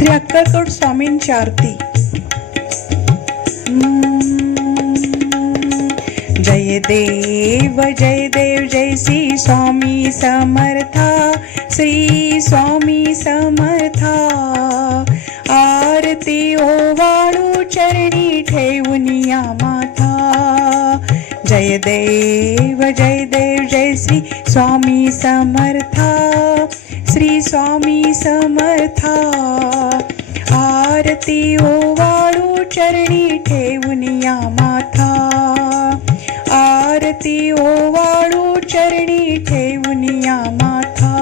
श्री अक्कलकोट स्वामींची आरती। जय देव जय श्री स्वामी समर्था, श्री स्वामी समर्था। आरती ओवाळू चरणी ठेवूनिया माथा। जय देव जय श्री स्वामी समर्था, श्री स्वामी समर्था। आरती ओवाळू चरणी ठेवूनिया माथा। आरती ओवाळू चरणी ठेवूनिया माथा।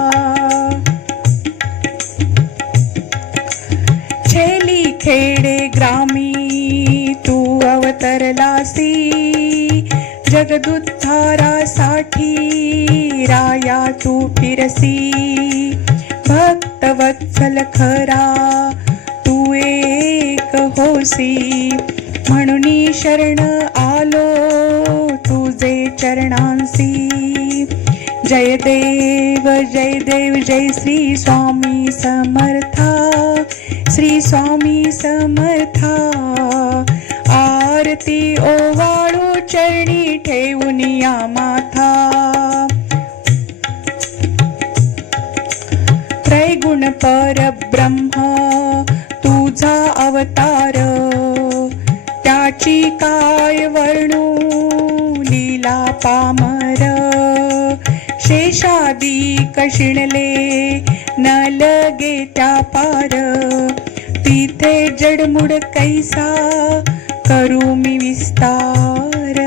छेली खेडे ग्रामी तू अवतरलासी, जगदुद्धारासाठी राया तू फिरसी। भक्त वत्सल खरा तू एक होसी, म्हणून शरण आलो तुझे चरणांसी। जय देव जय श्री स्वामी समर्था, श्री स्वामी समर्था। आरती ओवाळू चरणी ठेवूनिया माथा। त्रैगुण परब्रह्म तुझा अवतार, त्याची काय वर्णू लीला पामर। शेषादी कशिणले न लगे त्या पार, तिथे जडमुड कैसा करू मी विस्तार।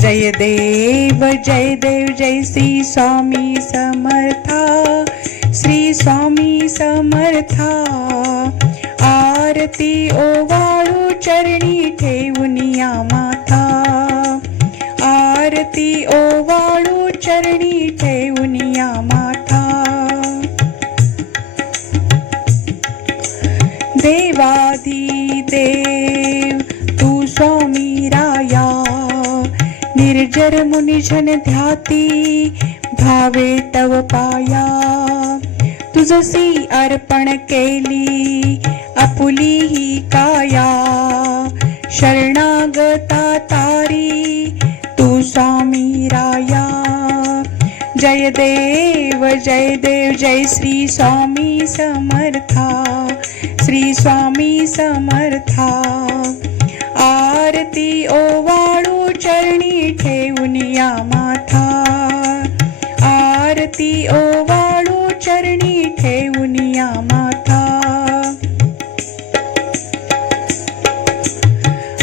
जय देव जय श्री स्वामी समर्था, श्री स्वामी समर्था। आरती ओवाळू चरणी ठेवूनिया माथा। आरती ओवाळू चरणी ठेवूनिया माथा। देवाधी देव तू स्वामी राया, निर्जर मुनिजन ध्याती भावे तव पाया। तुझसी अर्पण केली आपुली ही काया, शरणागता तारी तू स्वामी राया। जय देव जय श्री स्वामी समर्था, श्री स्वामी समर्था। आरती ओवाळू चरणी ठेवूनिया माथा। आरती ओवाळू चरणी ठेवूनिया माथा।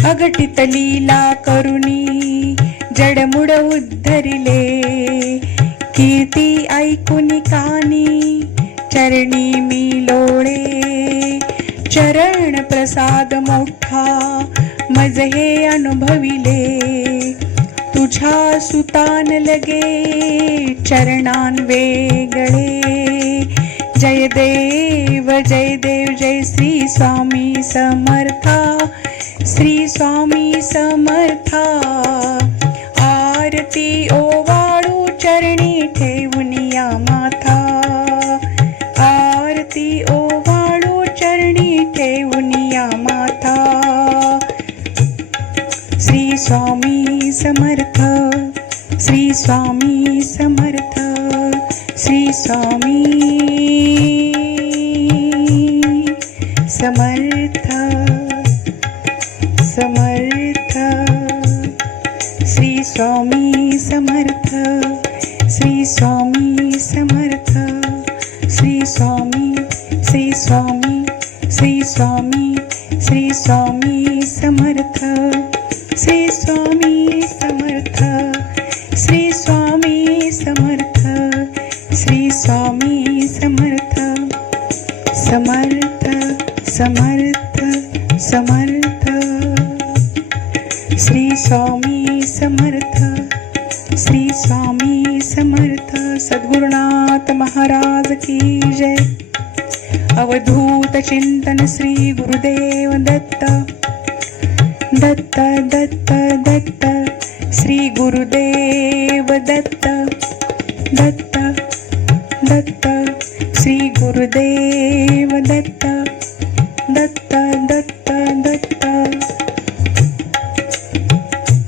अघटित लीला करुणी जडमुड उद्धरिले, कीर्ती ऐकुनी कानी चरणी मी लोळे। चरण प्रसाद मोठा मज हे अनुभविले, तुझ्या सुतान लगे चरणान वेगळे। जय देव जय श्री स्वामी समर्था, श्री स्वामी समर्था। आरती ओवाळू चरणी ठेवूनिया माथा। आरती ओवाळू चरणी ठेवूनिया माथा। श्री स्वामी समर्थ, श्री स्वामी समर्थ, श्री स्वामी समर्थ समर्थ। श्री स्वामी समर्थ, श्री स्वामी समर्थ, श्री स्वामी श्री स्वामी श्री स्वामी श्री स्वामी समर्थ। श्री स्वामी समर्थ, श्री स्वामी समर्थ, श्री स्वामी समर्थ। समर्थ समर्थ समर्थ। श्री स्वामी समर्थ, श्री स्वामी समर्थ। सद्गुरुनाथ महाराज की जय। अवधूत चिंतन श्री गुरुदेव दत्त। दत्त दत्त दत्त श्री गुरुदेव दत्त। दत्त दत्त श्री गुरुदेव दत्त।